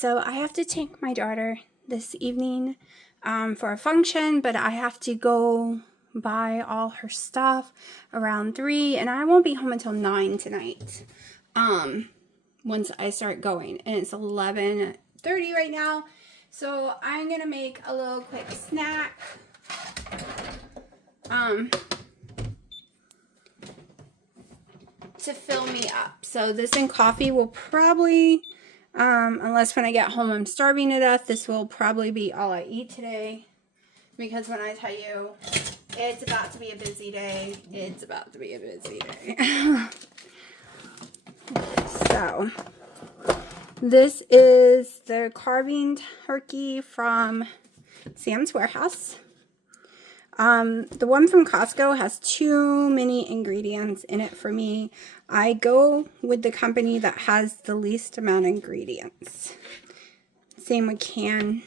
so I have to take my daughter this evening for a function, but I have to go buy all her stuff around 3, and I won't be home until 9 tonight once I start going, and it's 11:30 right now, so I'm gonna make a little quick snack to fill me up. So this and coffee will probably, unless when I get home I'm starving to death, this will probably be all I eat today. Because when I tell you it's about to be a busy day, it's about to be a busy day. So this is the carving turkey from Sam's Warehouse. The one from Costco has too many ingredients in it for me. I go with the company that has the least amount of ingredients. Same with canned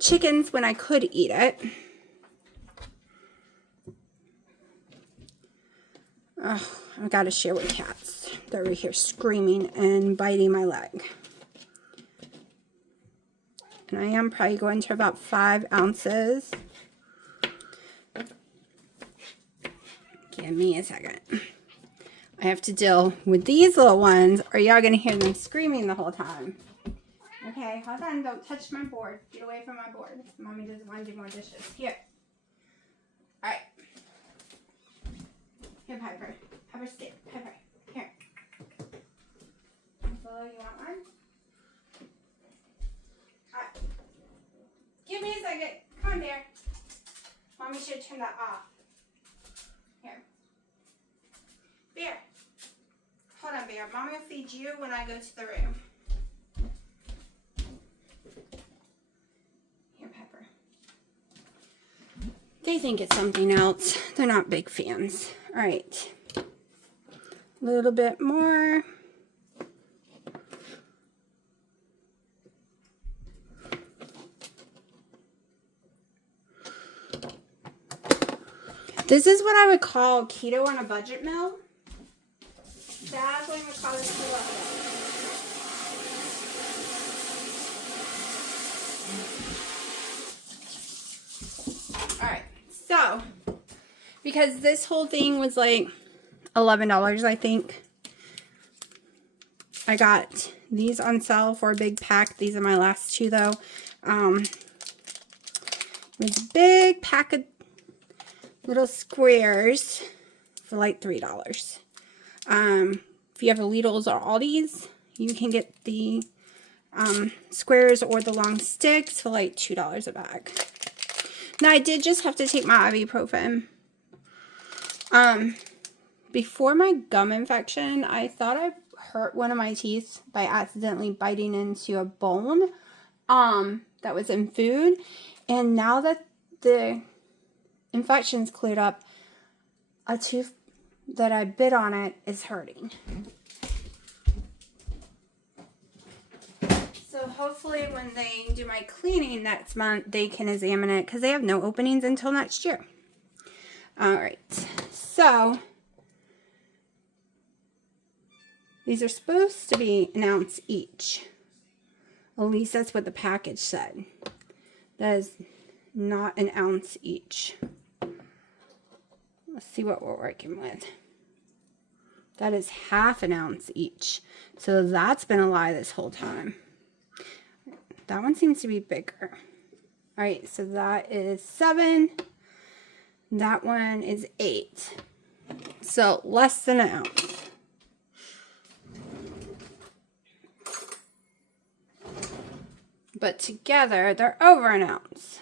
chickens when I could eat it. Oh, I've got to share with cats. They're over here screaming and biting my leg. And I am probably going to about 5 ounces. Give me a second. I have to deal with these little ones, or y'all going to hear them screaming the whole time. Okay, hold on. Don't touch my board. Get away from my board. Mommy doesn't want to do more dishes. Here. All right. Here, Piper. Piper, sit. Piper. Here. Willow, you want one? Give me a second. Come on, Bear. Mommy should turn that off. Here. Bear. Hold on, Bear. Mommy will feed you when I go to the room. Here, Pepper. They think it's something else. They're not big fans. All right. A little bit more. This is what I would call keto on a budget meal. That's what I would call this keto on a budget. Alright, so, because this whole thing was like $11, I think. I got these on sale for a big pack. These are my last 2, though. It's a big pack of little squares for like $3. If you have a Lidl's or Aldi's, you can get the squares or the long sticks for like $2 a bag. Now I did just have to take my ibuprofen. Before my gum infection, I thought I hurt one of my teeth by accidentally biting into a bone that was in food, and now that the infection's cleared up, a tooth that I bit on it is hurting. So hopefully when they do my cleaning next month, they can examine it, because they have no openings until next year. Alright, so these are supposed to be an ounce each. At least that's what the package said. That is not an ounce each. Let's see what we're working with. That is half an ounce each. So that's been a lie this whole time. That one seems to be bigger. Alright, so that is 7. That one is 8. So less than an ounce. But together, they're over an ounce.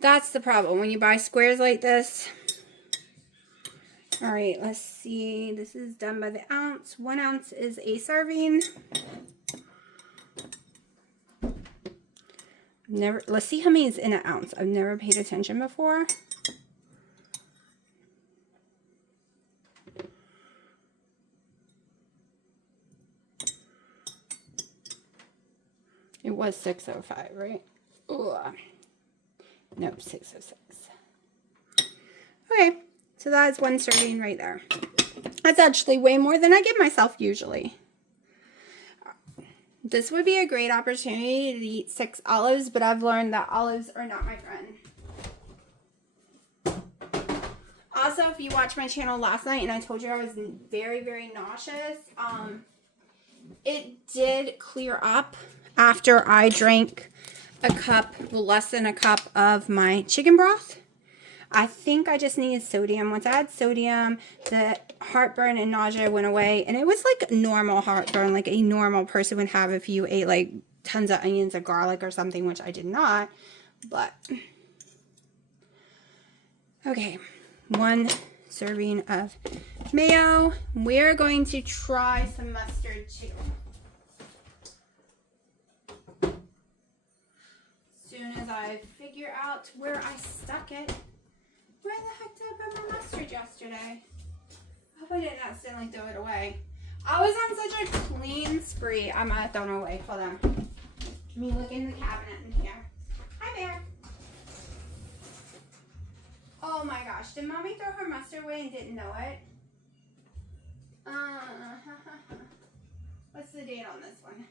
That's the problem when you buy squares like this. Alright, let's see. This is done by the ounce. 1 ounce is a serving. Let's see how many is in an ounce. I've never paid attention before. It was 605, right? Ooh. Nope, 606. Okay, so that's 1 serving right there. That's actually way more than I give myself usually. This would be a great opportunity to eat 6 olives, but I've learned that olives are not my friend. Also, if you watched my channel last night and I told you I was very, very nauseous, it did clear up after I drank a cup, well, less than a cup of my chicken broth. I think I just needed sodium. Once I had sodium, the heartburn and nausea went away. And it was like normal heartburn, like a normal person would have if you ate like tons of onions or garlic or something, which I did not. But, okay. 1 serving of mayo. We're going to try some mustard too. As soon as I figure out where I stuck it. Where the heck did I put my mustard yesterday? I hope I didn't accidentally throw it away. I was on such a clean spree. I might have thrown it away. Hold on. Let me look in the cabinet in here. Hi, Bear. Oh my gosh. Did Mommy throw her mustard away and didn't know it? What's the date on this one?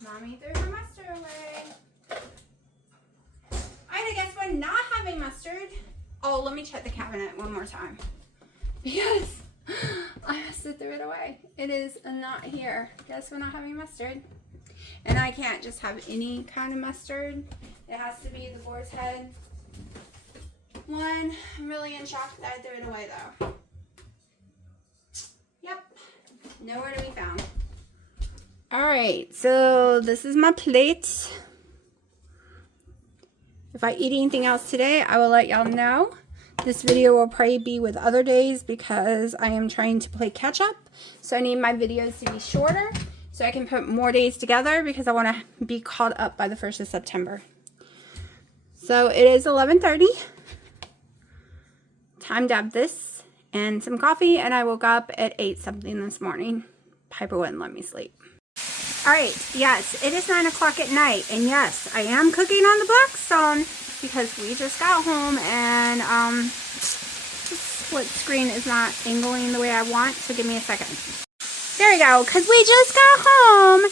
Mommy threw her mustard away. I guess we're not having mustard. Oh, let me check the cabinet one more time. Because I must have threw it away. It is not here. Guess we're not having mustard. And I can't just have any kind of mustard. It has to be the Boar's Head one. I'm really in shock that I threw it away though. Yep. Nowhere to be found. Alright, so this is my plate. If I eat anything else today, I will let y'all know. This video will probably be with other days because I am trying to play catch up. So I need my videos to be shorter so I can put more days together because I want to be caught up by the 1st of September. So it is 11:30. Time to have this and some coffee, and I woke up at 8 something this morning. Piper wouldn't let me sleep. Alright, yes, it is 9 o'clock at night, and yes, I am cooking on the Blackstone because we just got home, and the split screen is not angling the way I want, so give me a second. There we go, because we just got home,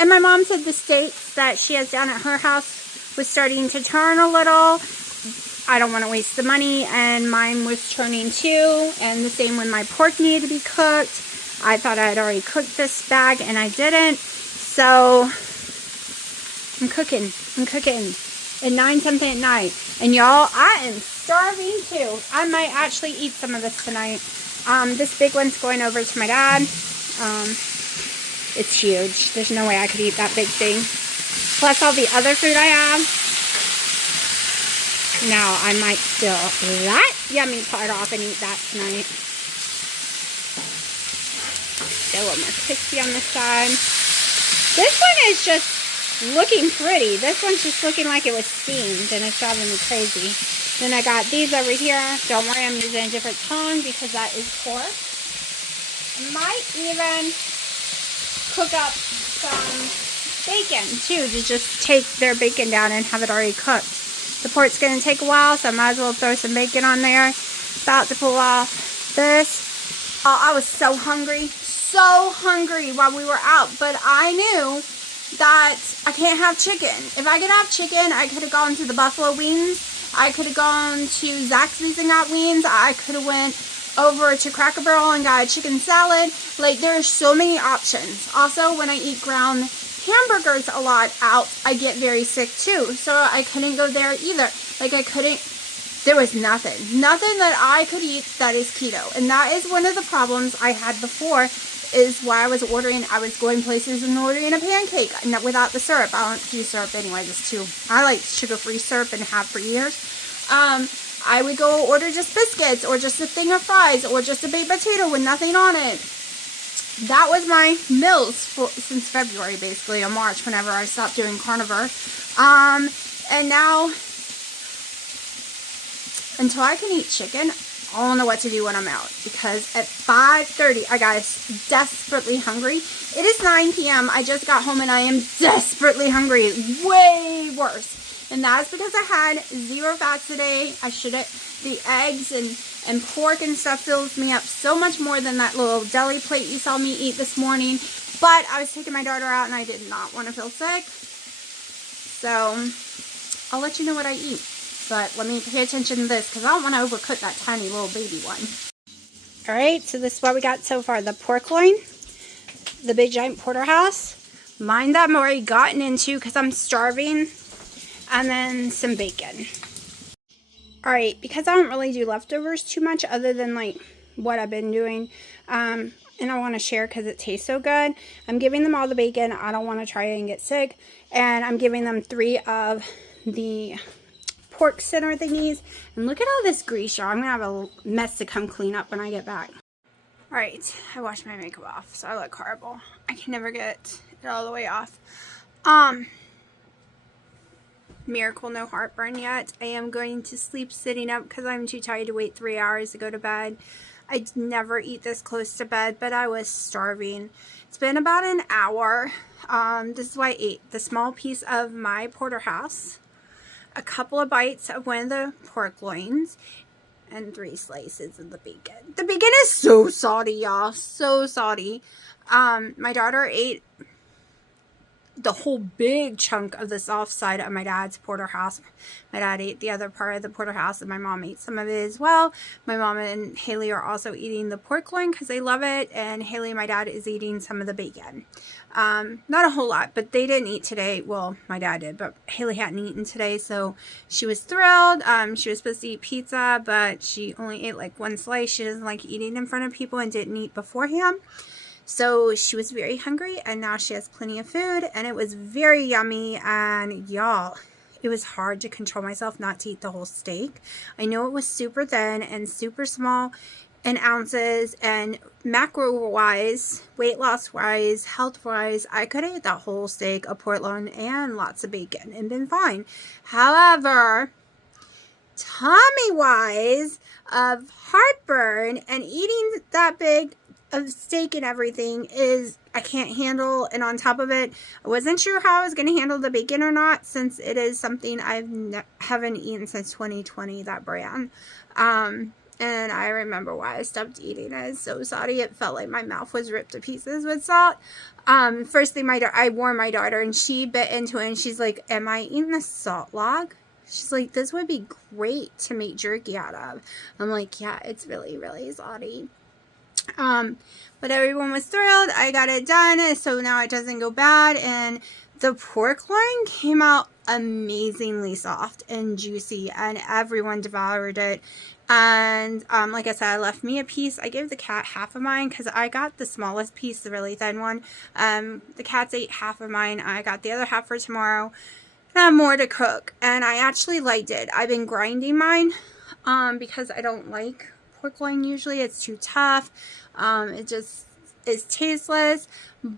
and my mom said the steaks that she has down at her house was starting to turn a little. I don't want to waste the money, and mine was turning too, and the same when my pork needed to be cooked. I thought I had already cooked this bag, and I didn't. So, I'm cooking at 9 something at night. And y'all, I am starving too. I might actually eat some of this tonight. This big one's going over to my dad. It's huge. There's no way I could eat that big thing. Plus all the other food I have. Now, I might steal that yummy part off and eat that tonight. A little more crispy on the side. This one is just looking pretty. This one's just looking like it was steamed, and it's driving me crazy. Then I got these over here. Don't worry, I'm using a different tongue because that is pork. I might even cook up some bacon too, to just take their bacon down and have it already cooked. The pork's going to take a while, so I might as well throw some bacon on there. About to pull off this. Oh, I was so hungry while we were out, but I knew that I can't have chicken. If I could have chicken, I could have gone to the Buffalo Wings. I could have gone to Zaxby's and got wings. I could have went over to Cracker Barrel and got a chicken salad. Like, there are so many options. Also, when I eat ground hamburgers a lot out, I get very sick too. So I couldn't go there either. Like, there was nothing that I could eat that is keto. And that is one of the problems I had before, is why I was going places and ordering a pancake without the syrup. I don't do syrup anyway, I like sugar-free syrup and have for years. I would go order just biscuits or just a thing of fries or just a baked potato with nothing on it. That was my meals since February, basically, or March, whenever I stopped doing carnivore. And now, until I can eat chicken, I don't know what to do when I'm out, because at 5:30 I got desperately hungry. It is 9 p.m. I just got home and I am desperately hungry. Way worse. And that is because I had 0 fats today. The eggs and pork and stuff fills me up so much more than that little deli plate you saw me eat this morning. But I was taking my daughter out and I did not want to feel sick. So I'll let you know what I eat. But let me pay attention to this because I don't want to overcook that tiny little baby one. Alright, so this is what we got so far. The pork loin, the big giant porterhouse, mine that I'm already gotten into because I'm starving, and then some bacon. Alright, because I don't really do leftovers too much other than like what I've been doing, and I want to share because it tastes so good, I'm giving them all the bacon. I don't want to try and get sick, and I'm giving them 3 of the pork center thingies. And look at all this grease, y'all. I'm gonna have a mess to come clean up when I get back. Alright, I washed my makeup off, so I look horrible. I can never get it all the way off. Miracle, no heartburn yet. I am going to sleep sitting up because I'm too tired to wait 3 hours to go to bed. I never eat this close to bed, but I was starving. It's been about an hour. This is why I ate the small piece of my porterhouse, a couple of bites of one of the pork loins, and 3 slices of the bacon. The bacon is so salty, y'all. So salty. My daughter ate the whole big chunk of the soft side of my dad's porterhouse. My dad ate the other part of the porterhouse, and my mom ate some of it as well. My mom and Haley are also eating the pork loin because they love it, and Haley, my dad, is eating some of the bacon. Not a whole lot, but they didn't eat today. Well, my dad did, but Haley hadn't eaten today, so she was thrilled. She was supposed to eat pizza, but she only ate like 1 slice. She doesn't like eating in front of people and didn't eat beforehand. So she was very hungry, and now she has plenty of food, and it was very yummy. And y'all, it was hard to control myself not to eat the whole steak. I know it was super thin and super small in ounces, and macro wise, weight loss wise, health wise, I could have ate that whole steak, a pork loin, and lots of bacon and been fine. However, tummy wise, of heartburn and eating that big of steak and everything is, I can't handle. And on top of it, I wasn't sure how I was going to handle the bacon or not, since it is something haven't eaten since 2020, that brand. And I remember why I stopped eating it. It's so salty. It felt like my mouth was ripped to pieces with salt. First thing I warned my daughter, and she bit into it, and she's like, am I eating a salt log? She's like, this would be great to make jerky out of. I'm like, yeah, it's really, really salty. But everyone was thrilled. I got it done, so now it doesn't go bad. And the pork loin came out amazingly soft and juicy, and everyone devoured it. And like I said, I left me a piece. I gave the cat half of mine because I got the smallest piece, the really thin one. The cats ate half of mine. I got the other half for tomorrow. And I have more to cook, and I actually liked it. I've been grinding mine because I don't like pork loin usually. It's too tough. It just is tasteless,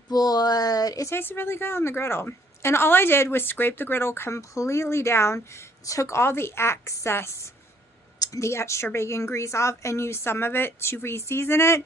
but it tasted really good on the griddle. And all I did was scrape the griddle completely down, took all the excess, the extra bacon grease off, and used some of it to re-season it.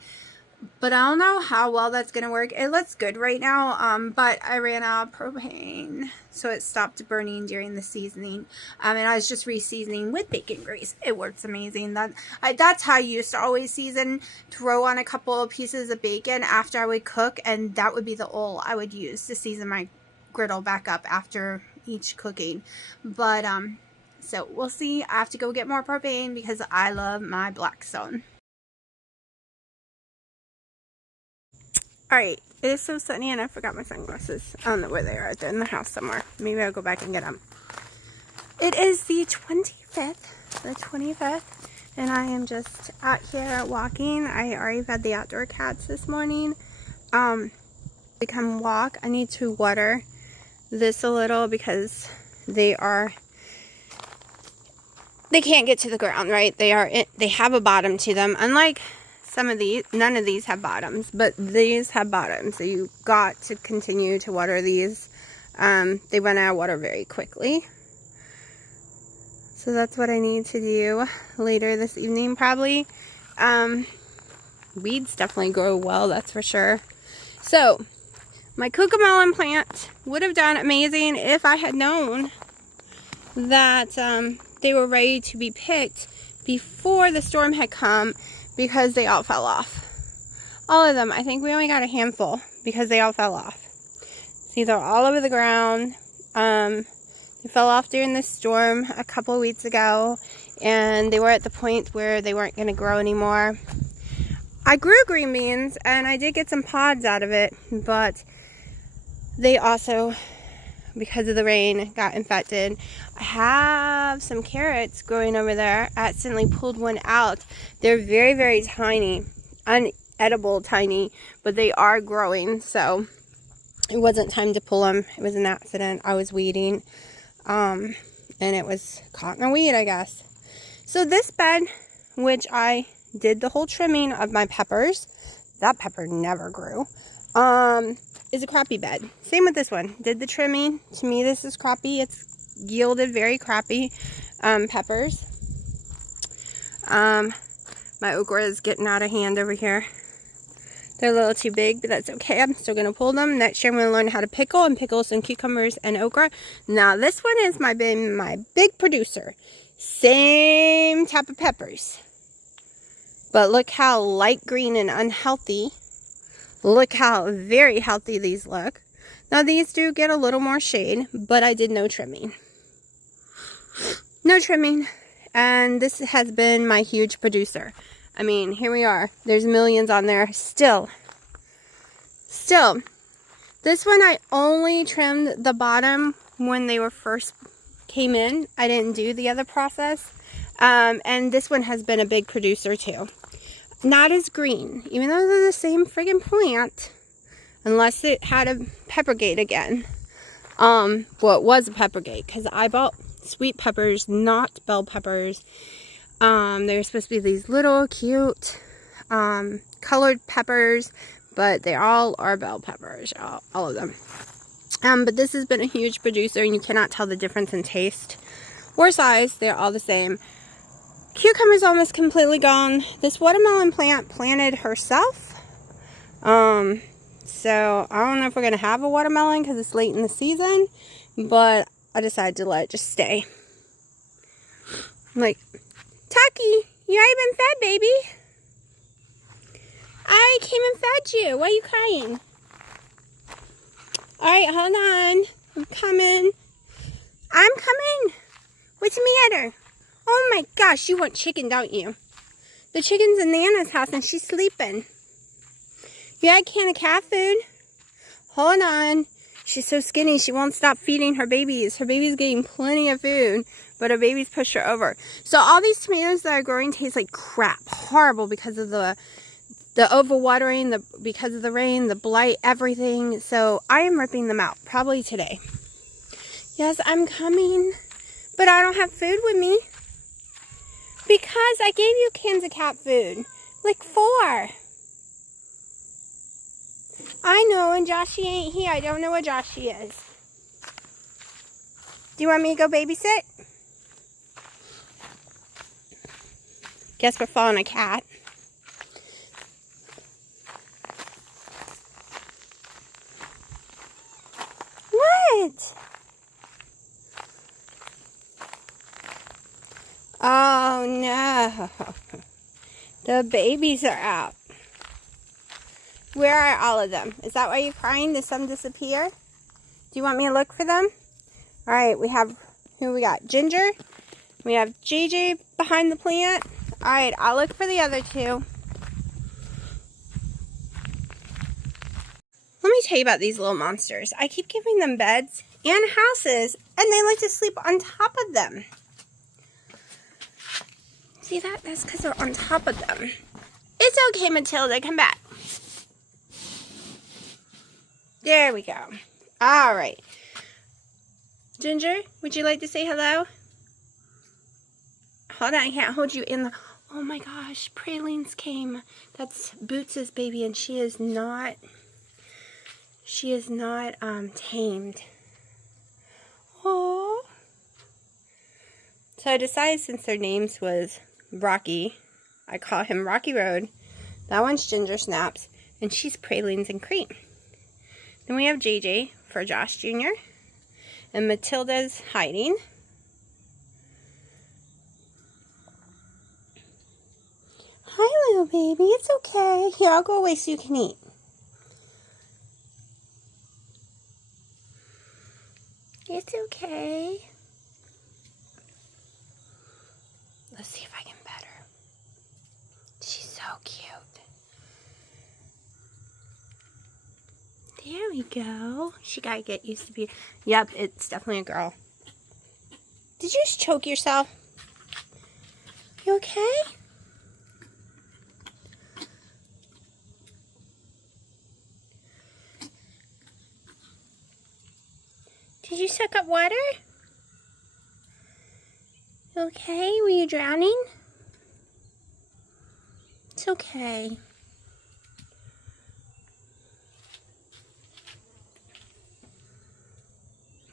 But I don't know how well that's going to work. It looks good right now, but I ran out of propane, so it stopped burning during the seasoning. And I was just re-seasoning with bacon grease. It works amazing. That's how I used to always season. Throw on a couple of pieces of bacon after I would cook, and that would be the oil I would use to season my griddle back up after each cooking. But, so we'll see. I have to go get more propane because I love my Blackstone. Alright, it is so sunny and I forgot my sunglasses. I don't know where they are. They're in the house somewhere. Maybe I'll go back and get them. It is the 25th, and I am just out here walking. I already fed the outdoor cats this morning. They come walk. I need to water this a little because they can't get to the ground, right? They have a bottom to them. Unlike some of these, none of these have bottoms, but these have bottoms, so you got to continue to water these. They run out of water very quickly, so that's what I need to do later this evening probably. Weeds definitely grow well, that's for sure. So my cocomelon plant would have done amazing if I had known that they were ready to be picked before the storm had come because they all fell off. All of them. I think we only got a handful because they all fell off. See, they're all over the ground. They fell off during the storm a couple of weeks ago, and they were at the point where they weren't going to grow anymore. I grew green beans, and I did get some pods out of it, but they also, because of the rain, got infected. I have some carrots growing over there. I accidentally pulled one out. They're very, very tiny, unedible tiny, but they are growing, so it wasn't time to pull them. It was an accident. I was weeding, and it was caught in a weed, I guess. So this bed, which I did the whole trimming of my peppers, that pepper never grew, is a crappy bed. Same with this one. Did the trimming. To me, this is crappy. It's yielded very crappy peppers. My okra is getting out of hand over here. They're a little too big, but that's okay. I'm still going to pull them. Next year, I'm going to learn how to pickle and pickle some cucumbers and okra. Now, this one is my big producer. Same type of peppers. But look how light green and unhealthy. Look how very healthy these look. Now, these do get a little more shade, but I did no trimming. No trimming. And this has been my huge producer. I mean, here we are. There's millions on there. Still. This one, I only trimmed the bottom when they were first came in. I didn't do the other process. And this one has been a big producer too. Not as green, even though they're the same friggin' plant. Unless it had a pepper gate again. Well, it was a pepper gate, because I bought sweet peppers, not bell peppers. They're supposed to be these little cute colored peppers, but they all are bell peppers, all of them. But this has been a huge producer, and you cannot tell the difference in taste or size. They're all the same. Cucumber's almost completely gone. This watermelon plant planted herself. So I don't know if we're going to have a watermelon because it's late in the season, but I decided to let it just stay. I'm like, Tucky, you already been fed, baby. I came and fed you. Why are you crying? Alright, hold on. I'm coming. What's the matter? Oh my gosh, you want chicken, don't you? The chicken's in Nana's house and she's sleeping. You had a can of cat food? Hold on. She's so skinny, she won't stop feeding her babies. Her baby's getting plenty of food, but her baby's pushed her over. So all these tomatoes that are growing taste like crap. Horrible because of the overwatering, because of the rain, the blight, everything. So I am ripping them out, probably today. Yes, I'm coming, but I don't have food with me. Because I gave you cans of cat food. Like 4. I know, and Joshy ain't here. I don't know where Joshy is. Do you want me to go babysit? Guess we're following a cat. What? Oh no. The babies are out. Where are all of them? Is that why you're crying? Did some disappear? Do you want me to look for them? Alright, we have, who we got? Ginger. We have JJ behind the plant. Alright, I'll look for the other 2. Let me tell you about these little monsters. I keep giving them beds and houses, and they like to sleep on top of them. See that? That's because they're on top of them. It's okay, Matilda. Come back. There we go. All right. Ginger, would you like to say hello? Hold on. I can't hold you in the... Oh, my gosh. Pralines came. That's Boots' baby, and she is not... tamed. Oh. So I decided, since their names was Rocky, I call him Rocky Road. That one's Ginger Snaps, and she's Pralines and Cream. Then we have JJ for Josh Jr. And Matilda's hiding. Hi, little baby. It's okay. Here, I'll go away so you can eat. It's okay. Let's see if I can pet her. She's so cute. There we go. She gotta get used to be. Yep, it's definitely a girl. Did you just choke yourself? You okay? Did you suck up water? You okay? Were you drowning? It's okay.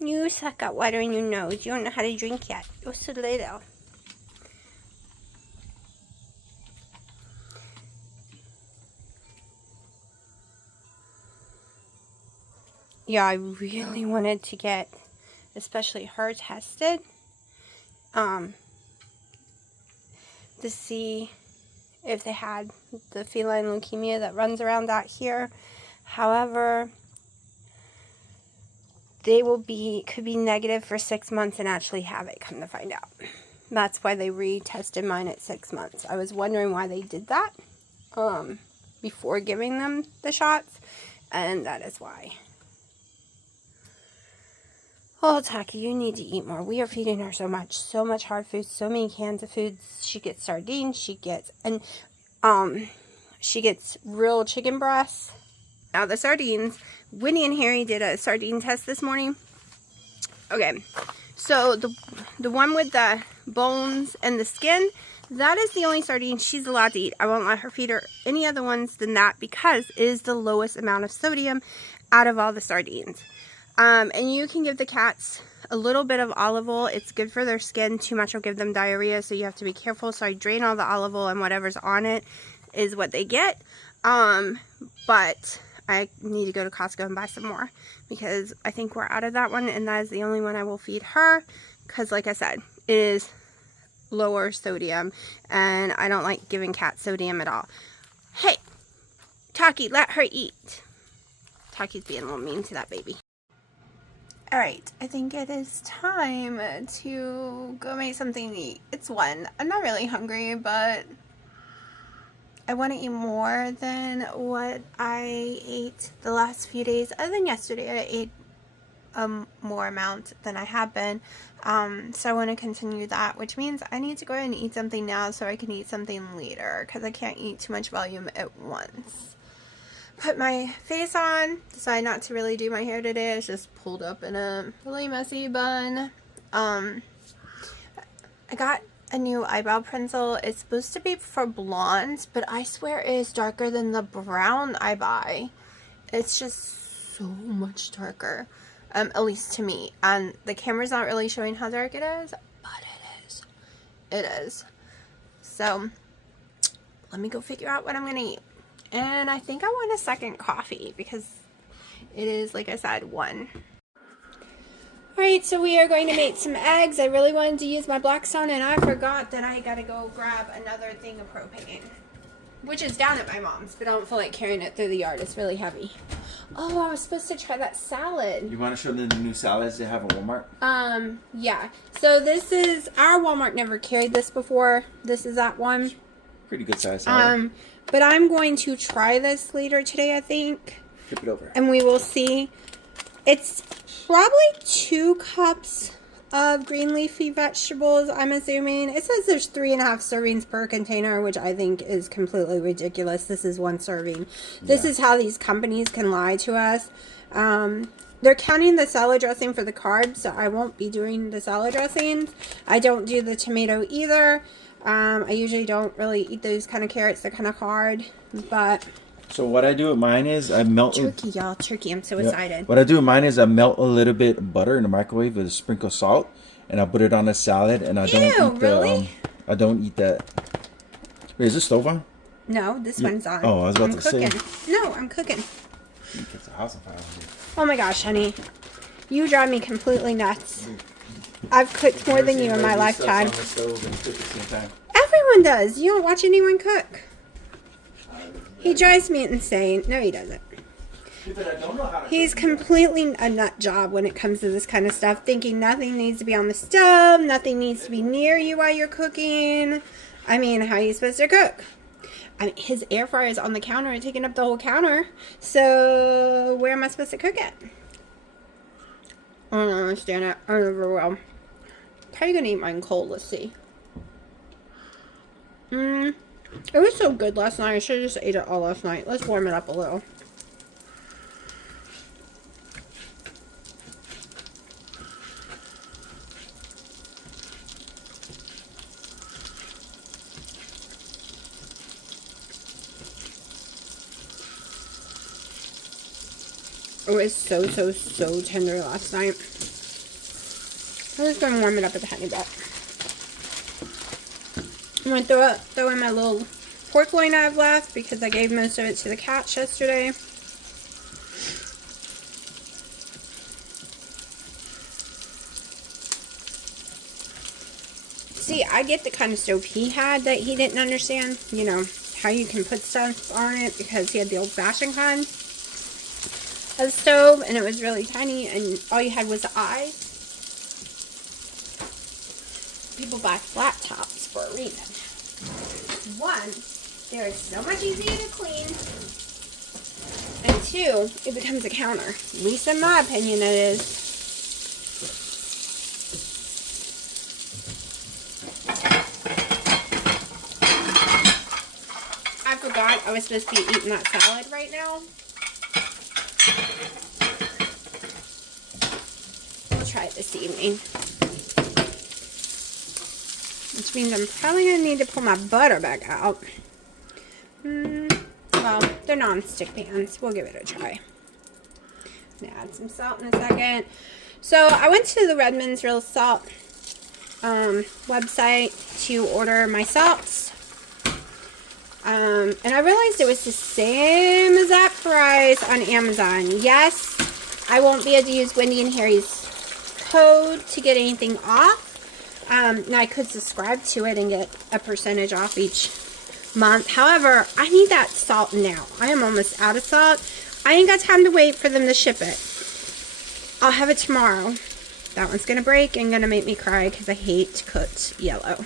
You suck up water in your nose. You don't know how to drink yet. You're so little. Yeah, I really wanted to get, especially her, tested. To see if they had the feline leukemia that runs around out here. However, they could be negative for 6 months and actually have it, come to find out. That's why they retested mine at 6 months. I was wondering why they did that before giving them the shots, and that is why. Oh, Taki, you need to eat more. We are feeding her so much hard food, so many cans of foods. She gets sardines, she gets real chicken breasts. Now the sardines, Winnie and Harry did a sardine test this morning. Okay, so the one with the bones and the skin, that is the only sardine she's allowed to eat. I won't let her feed her any other ones than that because it is the lowest amount of sodium out of all the sardines. And you can give the cats a little bit of olive oil. It's good for their skin. Too much will give them diarrhea, so you have to be careful. So I drain all the olive oil, and whatever's on it is what they get. But I need to go to Costco and buy some more because I think we're out of that one, and that is the only one I will feed her because, like I said, it is lower sodium, and I don't like giving cats sodium at all. Hey, Taki, let her eat. Taki's being a little mean to that baby. Alright, I think it is time to go make something to eat. It's 1. I'm not really hungry, but I want to eat more than what I ate the last few days. Other than yesterday, I ate a more amount than I have been. So I want to continue that, which means I need to go ahead and eat something now so I can eat something later because I can't eat too much volume at once. Put my face on, decided not to really do my hair today. It's just pulled up in a really messy bun. I got a new eyebrow pencil. It's supposed to be for blondes, but I swear it is darker than the brown I buy. It's just so much darker, at least to me. And the camera's not really showing how dark it is, but it is. It is. So, let me go figure out what I'm going to eat. And I think I want a second coffee because it is, like I said, 1. Alright, so we are going to make some eggs. I really wanted to use my Blackstone and I forgot that I gotta go grab another thing of propane. Which is down at my mom's, but I don't feel like carrying it through the yard. It's really heavy. Oh, I was supposed to try that salad. You want to show them the new salads they have at Walmart? Yeah. So this is, our Walmart never carried this before. This is that one. Pretty good size salad. But I'm going to try this later today, I think. Flip it over. And we will see. It's probably 2 cups of green leafy vegetables, I'm assuming. It says there's 3.5 servings per container, which I think is completely ridiculous. This is 1 serving. This is how these companies can lie to us. They're counting the salad dressing for the carbs, so I won't be doing the salad dressings. I don't do the tomato either. I usually don't really eat those kind of carrots. They're kind of hard, but... So what I do with mine is I melt... Turkey, y'all. Turkey. I'm so excited. What I do with mine is I melt a little bit of butter in the microwave with a sprinkle of salt, and I put it on a salad, and I don't eat really? I don't eat that. Wait, is this stove on? No, this one's on. Oh, I was about to say. No, I'm cooking. It's a house on fire. Oh my gosh, honey. You drive me completely nuts. I've cooked more than you in my lifetime. On the stove and cook at the same time. Everyone does. You don't watch anyone cook. He drives me insane. No, he doesn't. He's completely a nut job when it comes to this kind of stuff, thinking nothing needs to be on the stove, nothing needs to be near you while you're cooking. I mean, how are you supposed to cook? I mean, his air fryer is on the counter and taking up the whole counter. So where am I supposed to cook it? I don't understand it. I never will. How are you gonna eat mine cold? Let's see. It was so good last night. I should have just ate it all last night. Let's warm it up a little. It was so tender last night. I'm just gonna warm it up a tiny bit. I'm gonna throw in my little pork loin I have left because I gave most of it to the cats yesterday. See, I get the kind of stove he had that he didn't understand. You know, how you can put stuff on it, because he had the old-fashioned kind of the stove, and it was really tiny, and all you had was the eyes. People buy flat tops for a reason. One, they're so much easier to clean, and two, it becomes a counter. At least in my opinion, it is. I forgot I was supposed to be eating that salad right now. I'll try it this evening. Which means I'm probably going to need to pull my butter back out. Well, they're non-stick pans. We'll give it a try. Add some salt in a second. So I went to the Redmond's Real Salt website to order my salts. And I realized it was the same exact price on Amazon. Yes, I won't be able to use Wendy and Harry's code to get anything off. Now I could subscribe to it and get a percentage off each month. However, I need that salt now. I am almost out of salt. I ain't got time to wait for them to ship it. I'll have it tomorrow. That one's going to break and going to make me cry because I hate cooked yellow.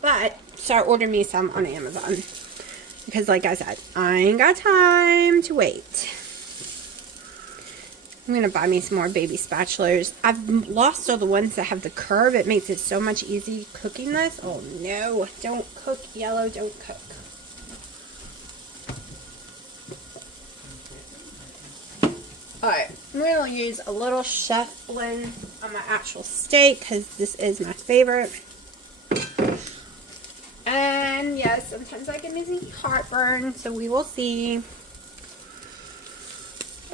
But start ordering me some on Amazon. Because like I said, I ain't got time to wait. I'm going to buy me some more baby spatulas. I've lost all the ones that have the curve. It makes it so much easier cooking this. Oh no, don't cook yellow, don't cook. Alright, I'm going to use a little chef blend on my actual steak because this is my favorite. And yes, sometimes I get missing heartburn, so we will see.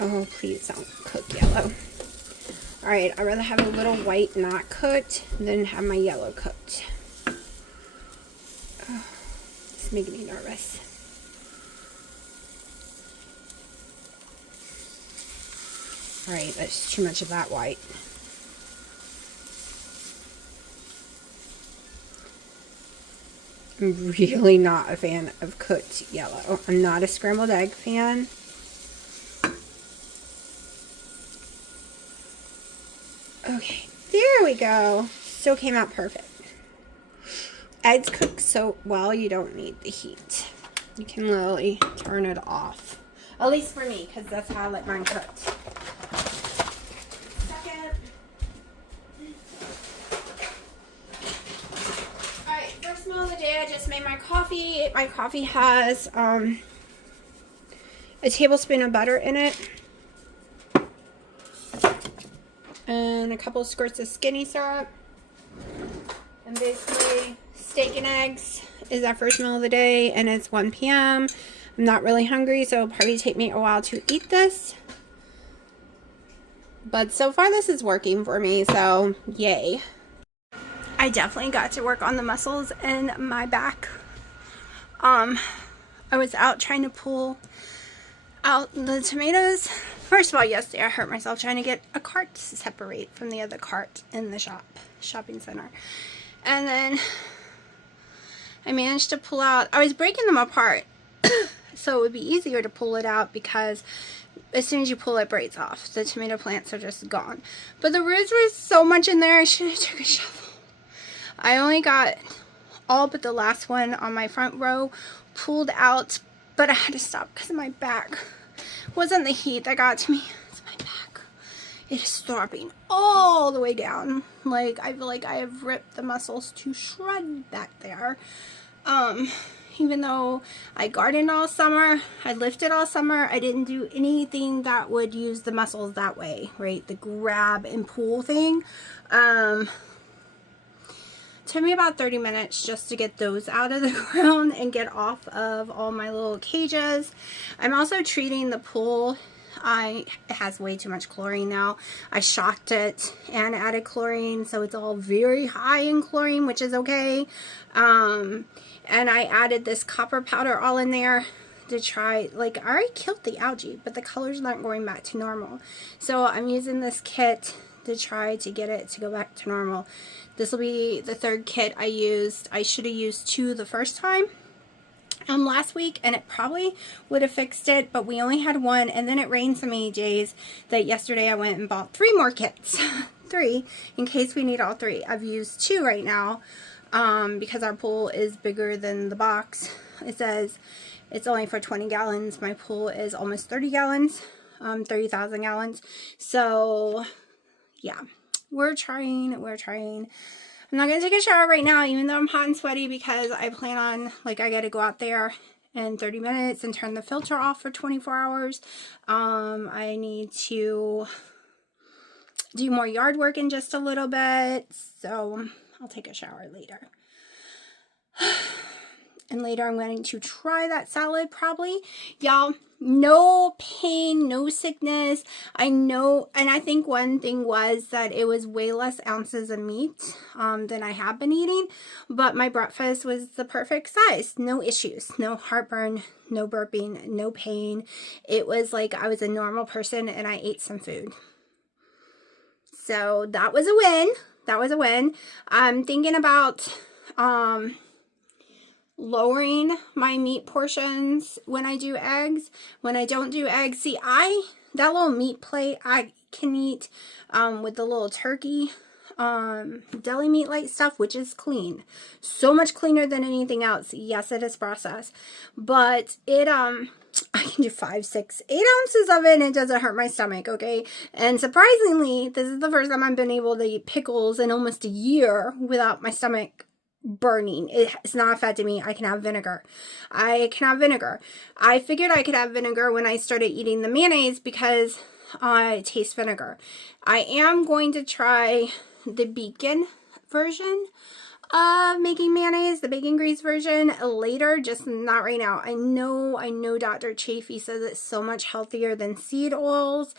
Oh, please don't cook yellow. Alright, I'd rather have a little white not cooked than have my yellow cooked. Oh, it's making me nervous. Alright, that's too much of that white. I'm really not a fan of cooked yellow. I'm not a scrambled egg fan. Okay, there we go. Still came out perfect. Eggs cook so well, you don't need the heat. You can literally turn it off. At least for me, because that's how I like mine cooked. Of the day, I just made my coffee. My coffee has a tablespoon of butter in it and a couple squirts of skinny syrup, and basically steak and eggs is our first meal of the day, and it's 1 p.m. I'm not really hungry, so it'll probably take me a while to eat this, but so far this is working for me, so yay. I definitely got to work on the muscles in my back. I was out trying to pull out the tomatoes First of all, yesterday I hurt myself trying to get a cart to separate from the other cart in the shopping center. And then I managed to pull out, I was breaking them apart so it would be easier to pull it out because as soon as you pull it, breaks off. The tomato plants are just gone. But the roots were so much in there, I should have took a shovel. I only got all but the last one on my front row pulled out, but I had to stop because of my back. It wasn't the heat that got to me, it's my back. It is throbbing all the way down. Like, I feel like I have ripped the muscles to shreds back there. Even though I gardened all summer, I lifted all summer, I didn't do anything that would use the muscles that way, right? The grab and pull thing. Took me about 30 minutes just to get those out of the ground and get off of all my little cages. I'm also treating the pool. It has way too much chlorine now. I shocked it and added chlorine, so it's all very high in chlorine, which is okay. And I added this copper powder all in there to try, like, I already killed the algae, but the color's not going back to normal. So I'm using this kit to try to get it to go back to normal. This will be the third kit I used. I should have used 2 the first time last week, and it probably would have fixed it, but we only had 1, and then it rained so many days that yesterday I went and bought 3 more kits. 3 in case we need all 3. I've used 2 right now because our pool is bigger than the box. It says it's only for 20 gallons. My pool is almost 30 gallons, 30,000 gallons. So yeah, we're trying. I'm not going to take a shower right now, even though I'm hot and sweaty, because I plan on, like, I got to go out there in 30 minutes and turn the filter off for 24 hours. I need to do more yard work in just a little bit, so I'll take a shower later. And later I'm going to try that salad probably. Y'all, no pain, no sickness. I know, and I think one thing was that it was way less ounces of meat than I have been eating. But my breakfast was the perfect size. No issues, no heartburn, no burping, no pain. It was like I was a normal person and I ate some food. So that was a win. That was a win. I'm thinking about lowering my meat portions when I do eggs. When I don't do eggs, see, that little meat plate I can eat with the little turkey deli meat like stuff, which is clean, so much cleaner than anything else. Yes, it is processed, but it I can do 5, 6, 8 ounces of it and it doesn't hurt my stomach, okay? And surprisingly, this is the first time I've been able to eat pickles in almost a year without my stomach burning. It's not affecting me. I can have vinegar. I figured I could have vinegar when I started eating the mayonnaise because I taste vinegar. I am going to try the bacon version of making mayonnaise, the bacon grease version, later, just not right now. I know Dr. Chafee says it's so much healthier than seed oils,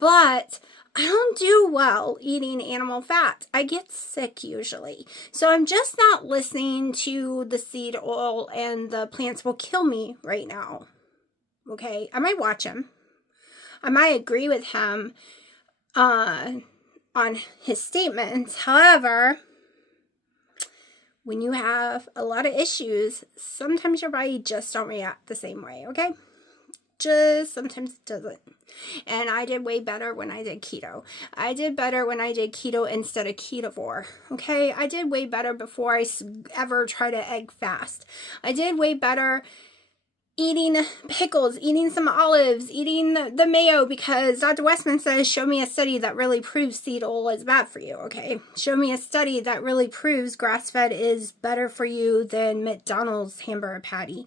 but I don't do well eating animal fat. I get sick usually. So I'm just not listening to the seed oil and the plants will kill me right now. Okay? I might watch him. I might agree with him on his statements. However, when you have a lot of issues, sometimes your body just don't react the same way, okay? Just sometimes it doesn't. And I did way better when I did keto. I did better when I did keto instead of ketovore. Okay, I did way better before I ever tried to egg fast. I did way better eating pickles, eating some olives, eating the mayo, because Dr. Westman says, show me a study that really proves seed oil is bad for you, okay? Show me a study that really proves grass-fed is better for you than McDonald's hamburger patty.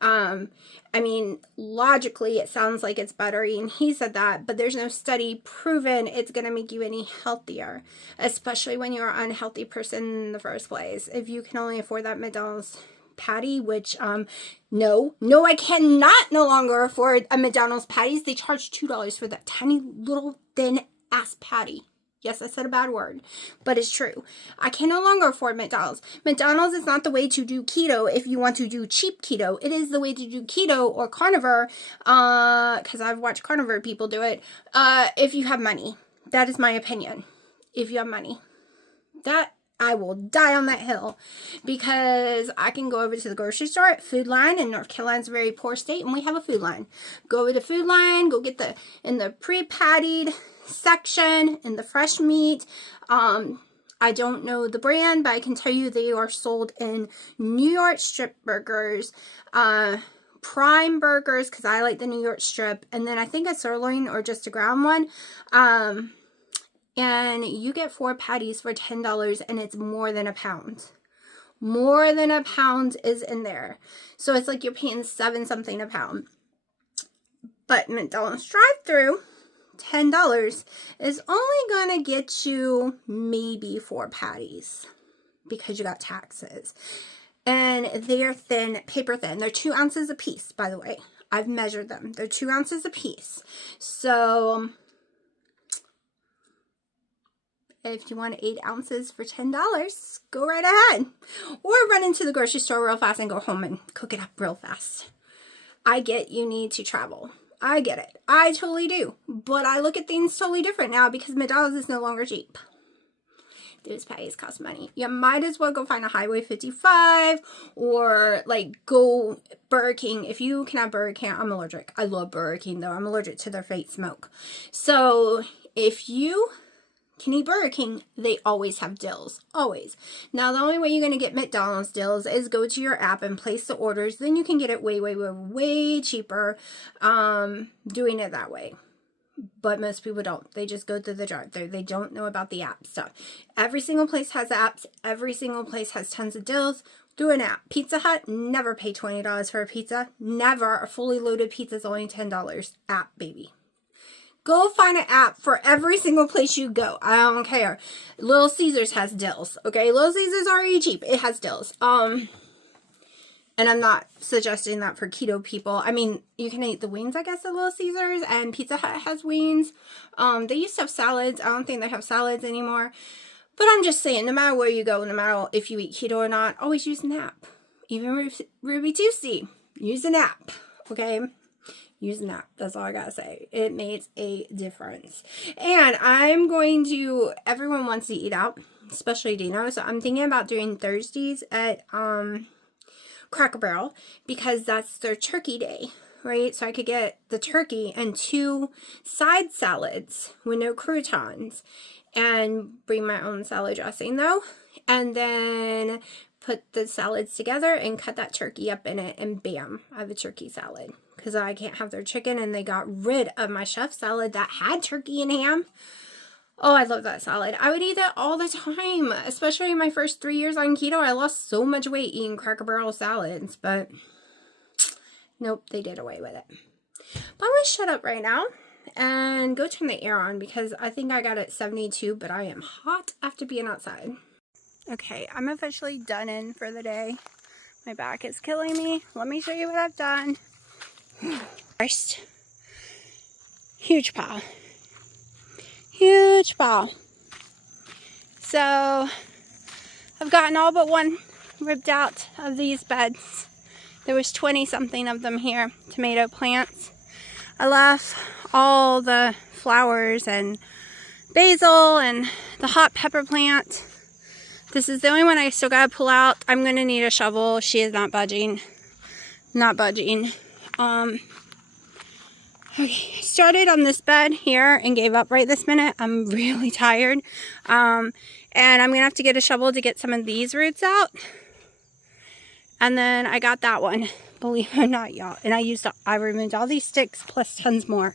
I mean, logically, it sounds like it's better, and he said that, but there's no study proven it's going to make you any healthier, especially when you're an unhealthy person in the first place. If you can only afford that McDonald's patty, which, no, I cannot no longer afford a McDonald's patties. They charge $2 for that tiny little thin ass patty. Yes, I said a bad word, but it's true. I can no longer afford McDonald's. McDonald's is not the way to do keto if you want to do cheap keto. It is the way to do keto or carnivore, because I've watched carnivore people do it, if you have money. That is my opinion. If you have money. That, I will die on that hill, because I can go over to the grocery store at Food Line, and North Carolina's a very poor state, and we have a Food Line. Go over to Food Line, go get in the pre-pattied section, in the fresh meat. I don't know the brand, but I can tell you they are sold in New York strip burgers, prime burgers, because I like the New York strip, and then I think a sirloin or just a ground one. And you get 4 patties for $10, and it's more than a pound. More than a pound is in there. So it's like you're paying 7 something a pound. But McDonald's drive-thru, $10, is only going to get you maybe 4 patties, because you got taxes. And they're thin, paper thin. They're 2 ounces a piece, by the way. I've measured them. They're 2 ounces a piece. So if you want 8 ounces for $10, go right ahead. Or run into the grocery store real fast and go home and cook it up real fast. I get you need to travel. I get it. I totally do. But I look at things totally different now, because McDonald's is no longer cheap. Those patties cost money. You might as well go find a Highway 55, or like go Burger King. If you can have Burger King, I'm allergic. I love Burger King though. I'm allergic to their fake smoke. So if you can eat Burger King, they always have deals. Always. Now, the only way you're going to get McDonald's deals is go to your app and place the orders. Then you can get it way, way, way, way cheaper doing it that way. But most people don't. They just go through the drive-thru. They don't know about the app stuff. Every single place has apps. Every single place has tons of deals. Do an app. Pizza Hut, never pay $20 for a pizza. Never. A fully loaded pizza is only $10. App, baby. Go find an app for every single place you go. I don't care. Little Caesars has deals. Okay, Little Caesars are already cheap. It has deals. And I'm not suggesting that for keto people. I mean, you can eat the wings, I guess, at Little Caesars, and Pizza Hut has wings. They used to have salads. I don't think they have salads anymore. But I'm just saying, no matter where you go, no matter if you eat keto or not, always use an app. Even Ruby Tuesday, use an app. Okay. Use an app. That's all I gotta say. It makes a difference. And I'm going to, everyone wants to eat out, especially Dino. So I'm thinking about doing Thursdays at Cracker Barrel, because that's their turkey day, right? So I could get the turkey and 2 side salads with no croutons, and bring my own salad dressing though. And then put the salads together and cut that turkey up in it, and bam, I have a turkey salad. Because I can't have their chicken, and they got rid of my chef salad that had turkey and ham. Oh, I love that salad. I would eat that all the time, especially in my first 3 years on keto. I lost so much weight eating Cracker Barrel salads, but nope, they did away with it. But I'm going to shut up right now and go turn the air on, because I think I got it 72, but I am hot after being outside. Okay, I'm officially done in for the day. My back is killing me. Let me show you what I've done. First, huge pile. Huge pile. So, I've gotten all but one ripped out of these beds. There was 20 something of them here, tomato plants. I left all the flowers and basil and the hot pepper plant. This is the only one I still gotta pull out. I'm gonna need a shovel. She is not budging. Not budging. Okay, started on this bed here and gave up right this minute. I'm really tired. And I'm gonna have to get a shovel to get some of these roots out. And then I got that one, believe it or not, y'all. And I removed all these sticks plus tons more.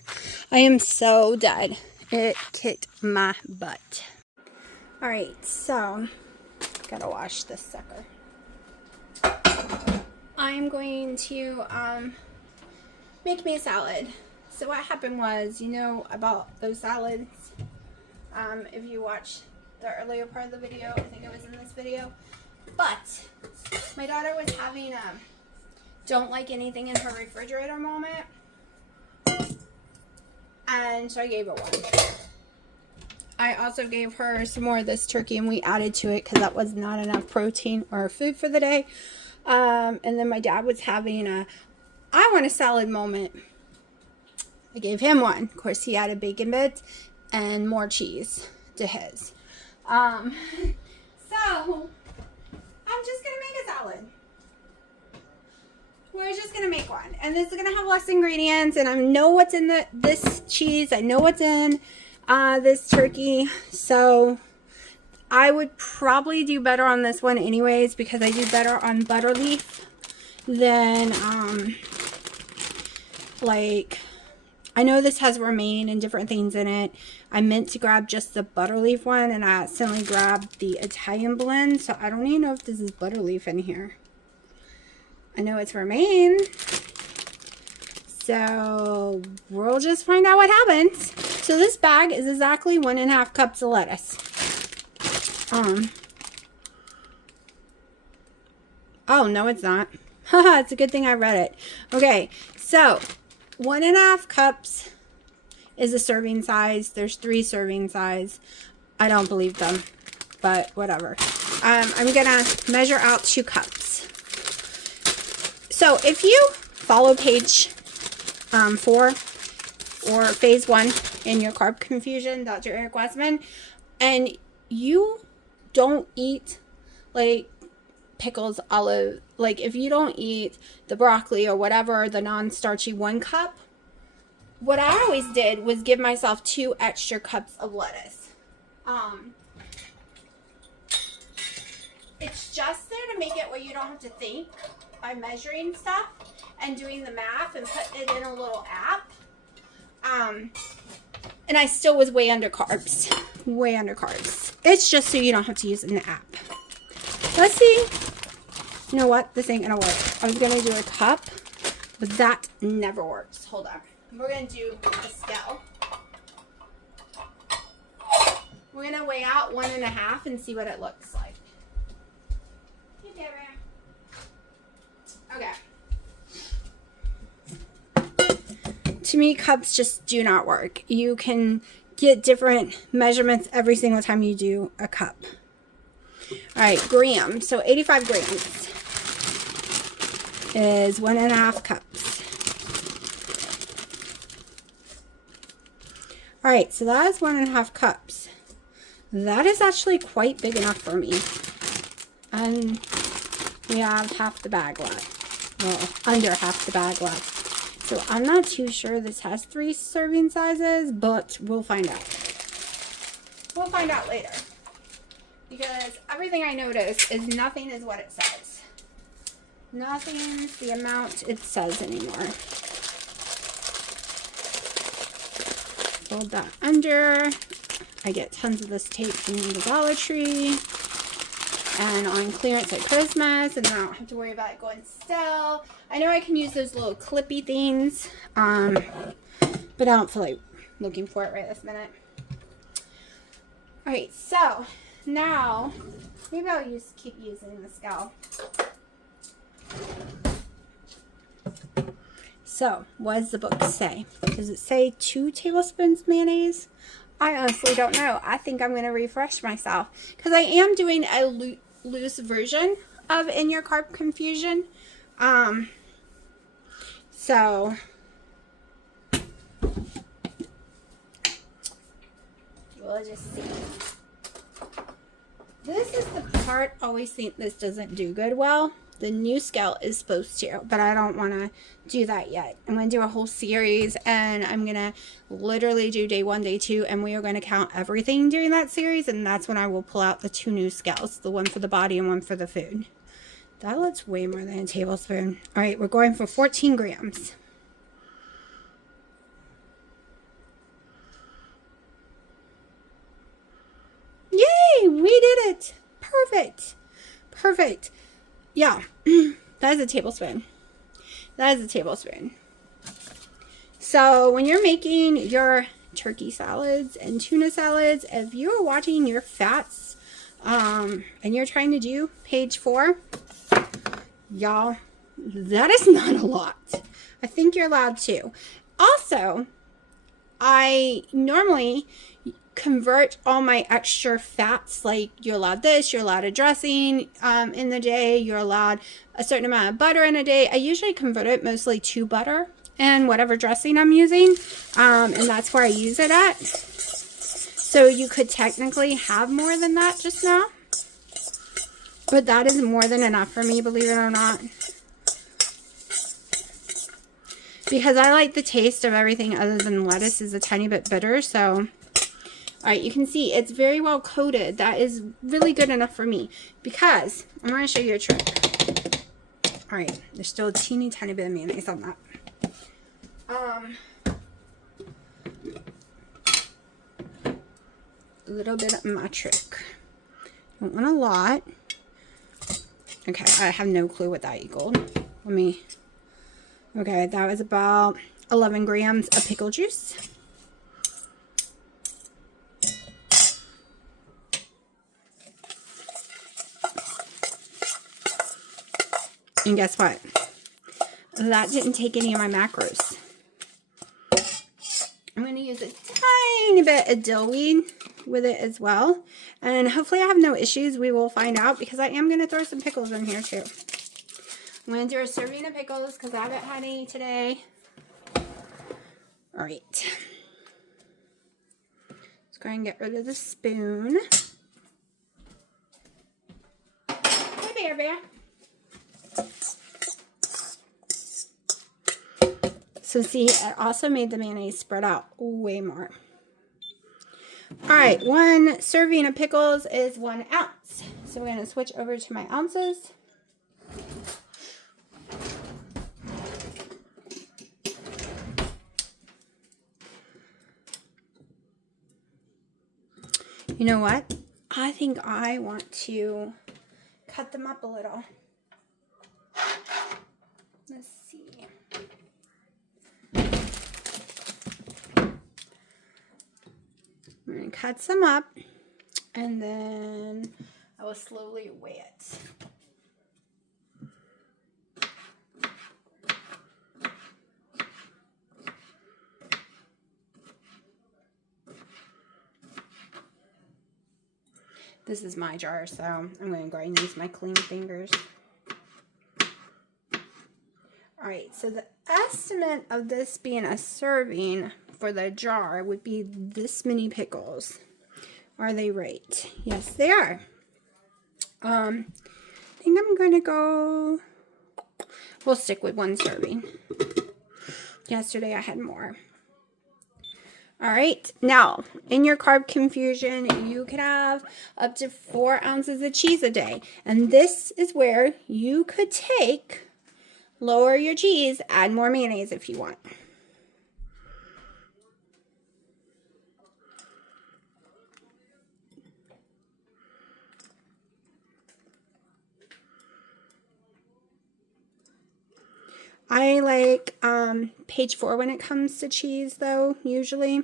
I am so dead. It kicked my butt. Alright, so gotta wash this sucker. I'm going to make me a salad. So what happened was, you know about those salads, if you watched the earlier part of the video, I think it was in this video, but my daughter was having a don't like anything in her refrigerator moment, and so I gave her one. I also gave her some more of this turkey, and we added to it because that was not enough protein or food for the day. And then my dad was having I want a salad moment. I gave him one. Of course, he added bacon bits and more cheese to his. So I'm just gonna make a salad. We're just gonna make one, and this is gonna have less ingredients. And I know what's in this cheese. I know what's in this turkey. So I would probably do better on this one, anyways, because I do better on butter leaf than like. I know this has romaine and different things in it. I meant to grab just the butter leaf one, and I accidentally grabbed the Italian blend. So I don't even know if this is butter leaf in here. I know it's romaine. So we'll just find out what happens. So this bag is exactly 1.5 cups of lettuce. Oh, no, it's not. Haha, it's a good thing I read it. Okay, so 1.5 cups is a serving size. There's 3 serving size. I don't believe them, but whatever. I'm gonna measure out 2 cups. So if you follow page 4 or phase 1 in your carb confusion, Dr. Eric Westman, and you don't eat like pickles, olive, like if you don't eat the broccoli or whatever, the non-starchy 1 cup, what I always did was give myself 2 extra cups of lettuce. It's just there to make it where you don't have to think by measuring stuff and doing the math and putting it in a little app. And I still was way under carbs. Way under carbs. It's just so you don't have to use an app. Let's see. You know what? This ain't gonna work. I was gonna do a cup, but that never works. Hold on. We're gonna do a scale. We're gonna weigh out 1.5 and see what it looks like. Okay. To me, cups just do not work. You can get different measurements every single time you do a cup. All right, grams. So 85 grams is 1.5 cups. All right, so that is 1.5 cups. That is actually quite big enough for me. And we have half the bag left. Well, under half the bag left. So I'm not too sure this has 3 serving sizes, but we'll find out. We'll find out later. Because everything I notice is nothing is what it says. Nothing's the amount it says anymore. Fold that under. I get tons of this tape from the Dollar Tree. And on clearance at Christmas, and then I don't have to worry about it going stale. I know I can use those little clippy things, but I don't feel like looking for it right this minute. Alright, so now maybe I'll keep using the scale. So, what does the book say? Does it say 2 tablespoons mayonnaise? I honestly don't know. I think I'm going to refresh myself because I am doing a loose version of In Your Carb Confusion. So we'll just see. This is the part I always think this doesn't do good well. The new scale is supposed to, but I don't want to do that yet. I'm going to do a whole series, and I'm going to literally do day 1, day 2, and we are going to count everything during that series, and that's when I will pull out the 2 new scales, the one for the body and one for the food. That looks way more than a tablespoon. All right, we're going for 14 grams. Yay, we did it. Perfect. Perfect. Yeah, that is a tablespoon. That is a tablespoon. So when you're making your turkey salads and tuna salads, if you're watching your fats and you're trying to do page 4, y'all, that is not a lot. I think you're allowed to. Also, I normally convert all my extra fats. Like, you're allowed this, you're allowed a dressing in the day, you're allowed a certain amount of butter in a day. I usually convert it mostly to butter and whatever dressing I'm using, and that's where I use it at. So you could technically have more than that just now, but that is more than enough for me, believe it or not, because I like the taste of everything other than lettuce is a tiny bit bitter. So all right, you can see it's very well coated. That is really good enough for me, because I'm going to show you a trick. All right, there's still a teeny tiny bit of mayonnaise on that. A little bit of my trick. Don't want a lot. Okay, I have no clue what that equaled. Okay, that was about 11 grams of pickle juice. And guess what? That didn't take any of my macros. I'm going to use a tiny bit of dill weed with it as well. And hopefully I have no issues. We will find out, because I am going to throw some pickles in here too. I'm going to do a serving of pickles because I haven't had any today. All right. Let's go ahead and get rid of the spoon. Hey, bear. So see, I also made the mayonnaise spread out way more. All right, 1 serving of pickles is 1 ounce. So we're going to switch over to my ounces. You know what? I think I want to cut them up a little. Let's see. I'm going to cut some up, and then I will slowly weigh it. This is my jar, so I'm going to go ahead and use my clean fingers. Alright, so the estimate of this being a serving for the jar would be this many pickles. Are they right? Yes, they are. I think I'm going to go... We'll stick with 1 serving. Yesterday I had more. Alright, now, in your carb confusion, you could have up to 4 ounces of cheese a day. And this is where you could lower your cheese, add more mayonnaise if you want. I like page 4 when it comes to cheese, though, usually.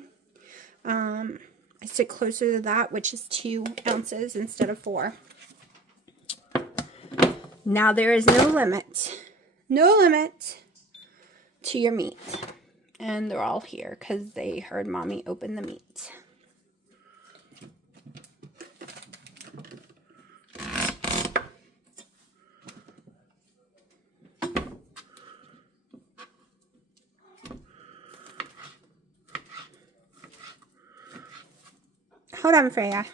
I stick closer to that, which is 2 ounces instead of 4. Now, there is no limit to your meat. And they're all here because they heard Mommy open the meat. Hold on, Freya.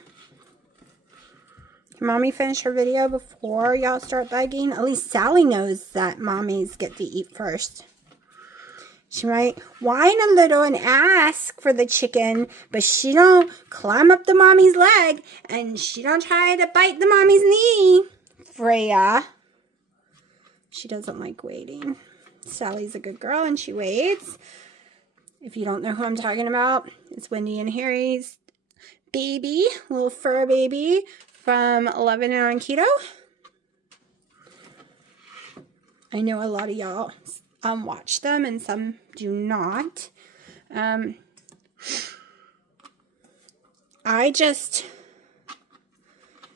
Can Mommy finish her video before y'all start begging? At least Sally knows that mommies get to eat first. She might whine a little and ask for the chicken, but she don't climb up the mommy's leg, and she don't try to bite the mommy's knee. Freya. She doesn't like waiting. Sally's a good girl, and she waits. If you don't know who I'm talking about, it's Wendy and Harry's baby, little fur baby from 11 and on Keto. I know a lot of y'all watch them and some do not. I just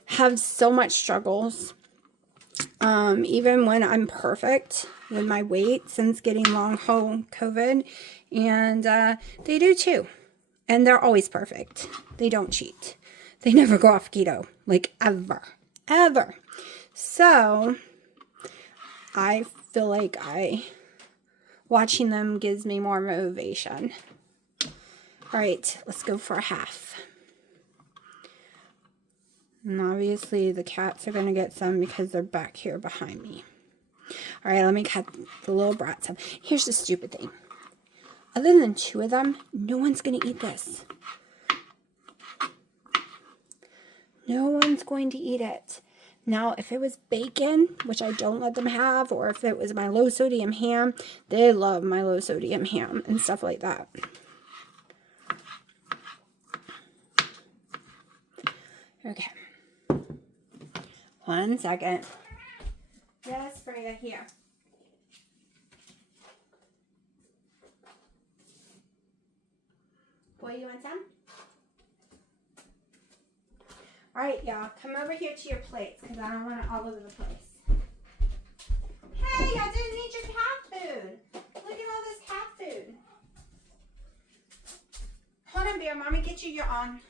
have so much struggles, even when I'm perfect with my weight since getting long haul COVID, and they do too. And they're always perfect. They don't cheat. They never go off keto. Like, ever. Ever. So, I feel like watching them gives me more motivation. All right, let's go for a half. And obviously, the cats are going to get some because they're back here behind me. All right, let me cut the little brat some. Here's the stupid thing. Other than 2 of them, no one's going to eat this. No one's going to eat it. Now, if it was bacon, which I don't let them have, or if it was my low-sodium ham, they love my low-sodium ham and stuff like that. Okay. 1 second. Yes, Freya, here. Boy, you want some? Alright, y'all. Come over here to your plates, because I don't want it all over the place. Hey, I didn't eat your cat food. Look at all this cat food. Hold on, Bear. Mommy, get you your own.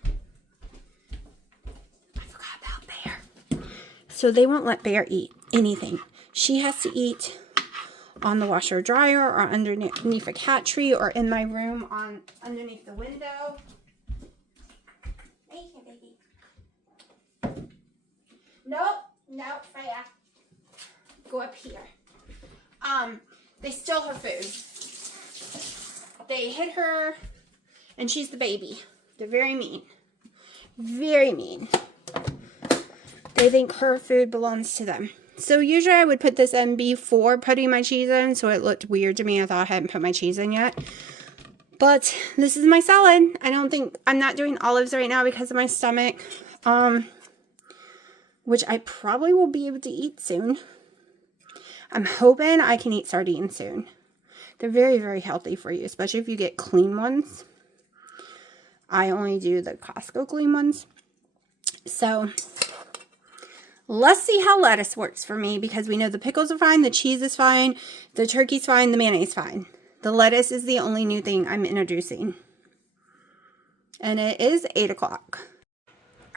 I forgot about Bear. So they won't let Bear eat anything. She has to eat on the washer dryer or underneath a cat tree or in my room underneath the window. Hey, baby. Nope, Freya. Go up here. They stole her food. They hit her, and she's the baby. They're very mean. Very mean. They think her food belongs to them. So usually I would put this in before putting my cheese in, so it looked weird to me. I thought I hadn't put my cheese in yet. But this is my salad. I'm not doing olives right now because of my stomach. Which I probably will be able to eat soon. I'm hoping I can eat sardines soon. They're very, very healthy for you, especially if you get clean ones. I only do the Costco clean ones. So, let's see how lettuce works for me, because we know the pickles are fine, the cheese is fine, the turkey's fine, the mayonnaise is fine. The lettuce is the only new thing I'm introducing. And it is 8 o'clock.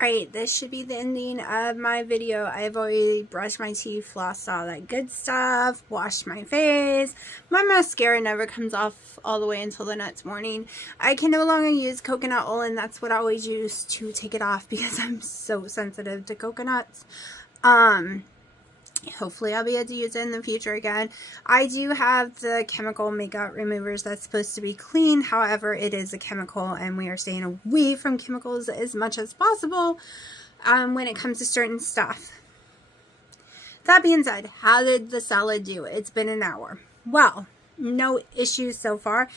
Alright, this should be the ending of my video. I've already brushed my teeth, flossed all that good stuff, washed my face. My mascara never comes off all the way until the next morning. I can no longer use coconut oil, and that's what I always use to take it off because I'm so sensitive to coconuts. Hopefully I'll be able to use it in the future again. I do have the chemical makeup removers that's supposed to be clean. However, it is a chemical, and we are staying away from chemicals as much as possible when it comes to certain stuff. That being said, how did the salad do? It's been an hour. Well, no issues so far.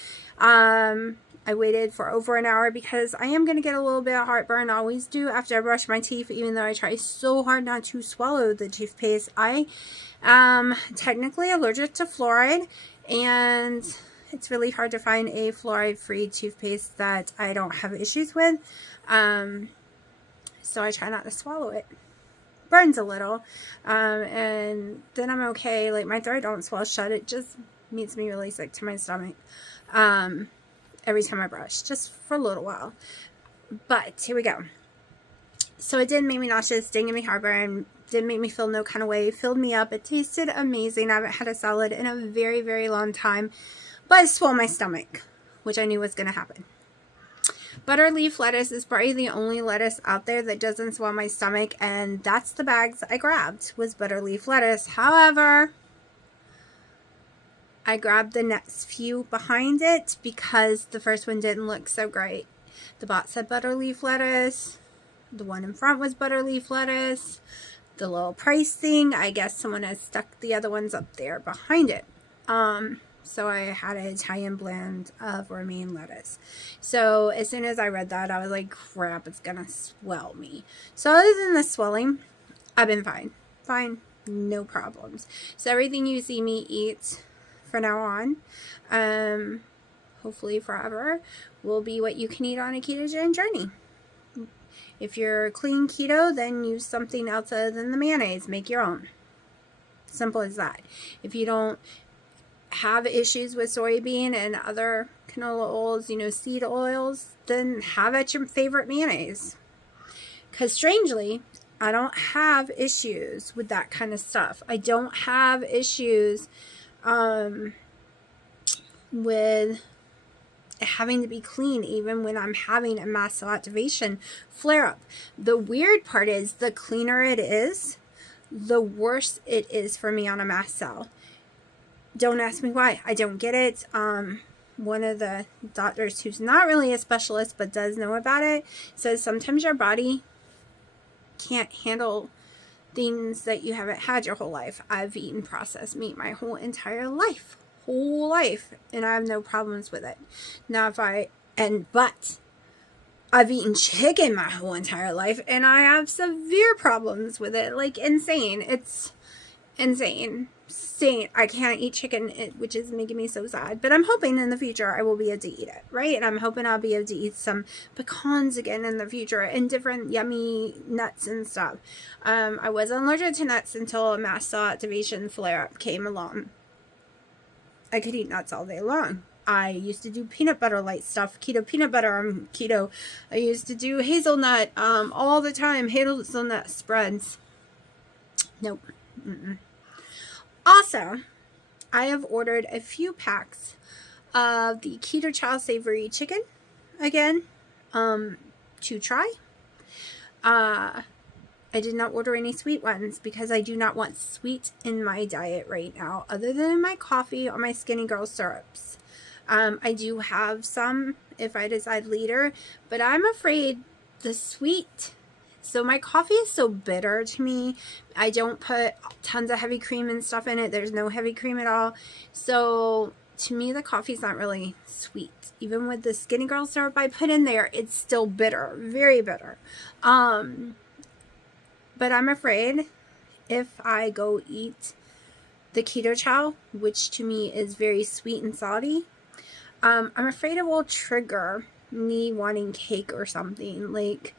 I waited for over an hour because I am going to get a little bit of heartburn. I always do after I brush my teeth, even though I try so hard not to swallow the toothpaste. I am technically allergic to fluoride, and it's really hard to find a fluoride-free toothpaste that I don't have issues with. So I try not to swallow it. Burns a little, and then I'm okay. Like, my throat don't swell shut. It just makes me really sick to my stomach. Every time I brush, just for a little while. But here we go. So it didn't make me nauseous, didn't give me heartburn, didn't make me feel no kind of way, filled me up. It tasted amazing. I haven't had a salad in a very, very long time, but it swelled my stomach, which I knew was going to happen. Butter leaf lettuce is probably the only lettuce out there that doesn't swell my stomach, and that's the bags I grabbed, was butter leaf lettuce. However, I grabbed the next few behind it because the first one didn't look so great. The box said butter leaf lettuce. The one in front was butter leaf lettuce. The little price thing, I guess someone has stuck the other ones up there behind it. So I had an Italian blend of romaine lettuce. So as soon as I read that, I was like, crap, it's gonna swell me. So other than the swelling, I've been fine. Fine, no problems. So everything you see me eat from now on, hopefully forever, will be what you can eat on a ketogenic journey. If you're clean keto, then use something else other than the mayonnaise. Make your own. Simple as that. If you don't have issues with soybean and other canola oils, you know, seed oils, then have at your favorite mayonnaise. Because strangely, I don't have issues with that kind of stuff. I don't have issues with having to be clean even when I'm having a mast cell activation flare up. The weird part is the cleaner it is, the worse it is for me on a mast cell. Don't ask me why. I don't get it. One of the doctors who's not really a specialist but does know about it says sometimes your body can't handle things that you haven't had your whole life. I've eaten processed meat my whole entire life, and I have no problems with it. Now but I've eaten chicken my whole entire life and I have severe problems with it, like insane. It's insane. I can't eat chicken, which is making me so sad. But I'm hoping in the future I will be able to eat it, right? And I'm hoping I'll be able to eat some pecans again in the future and different yummy nuts and stuff. I wasn't allergic to nuts until a mast cell activation flare-up came along. I could eat nuts all day long. I used to do peanut butter light stuff, keto peanut butter. I'm keto. I used to do hazelnut all the time, hazelnut spreads. Nope. Also, I have ordered a few packs of the Keto Chow Savory Chicken again to try. I did not order any sweet ones because I do not want sweet in my diet right now, other than in my coffee or my Skinny Girl syrups. I do have some if I decide later, but I'm afraid the sweet. So my coffee is so bitter to me. I don't put tons of heavy cream and stuff in it. There's no heavy cream at all. So to me, the coffee's not really sweet. Even with the Skinny Girl syrup I put in there, it's still bitter, very bitter. But I'm afraid if I go eat the Keto Chow, which to me is very sweet and salty, I'm afraid it will trigger me wanting cake or something. Like,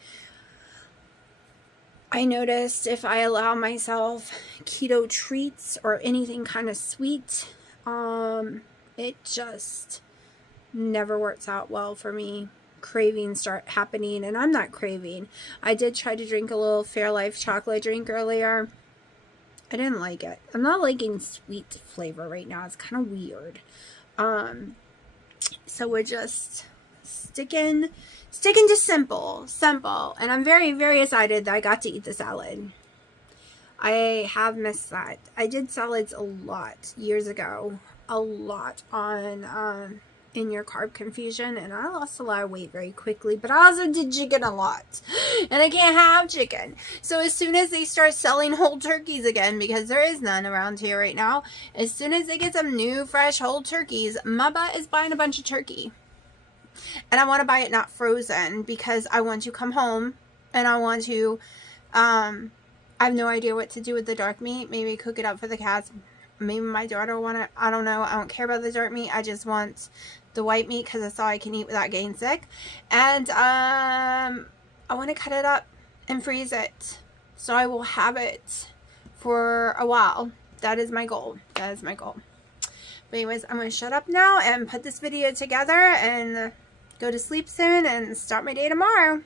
I noticed if I allow myself keto treats or anything kind of sweet, it just never works out well for me. Cravings start happening, and I'm not craving. I did try to drink a little Fairlife chocolate drink earlier. I didn't like it. I'm not liking sweet flavor right now. It's kind of weird. So we're just sticking to simple, and I'm very, very excited that I got to eat the salad. I have missed that. I did salads a lot years ago, on In Your Carb Confusion, and I lost a lot of weight very quickly, but I also did chicken a lot, and I can't have chicken. So as soon as they start selling whole turkeys again, because there is none around here right now, as soon as they get some new, fresh, whole turkeys, my butt is buying a bunch of turkey. And I want to buy it not frozen because I want to come home and I want to, I have no idea what to do with the dark meat. Maybe cook it up for the cats. Maybe my daughter will want it. I don't know. I don't care about the dark meat. I just want the white meat because that's all I can eat without getting sick. And I want to cut it up and freeze it. So I will have it for a while. That is my goal. That is my goal. But anyways, I'm going to shut up now and put this video together and go to sleep soon and start my day tomorrow.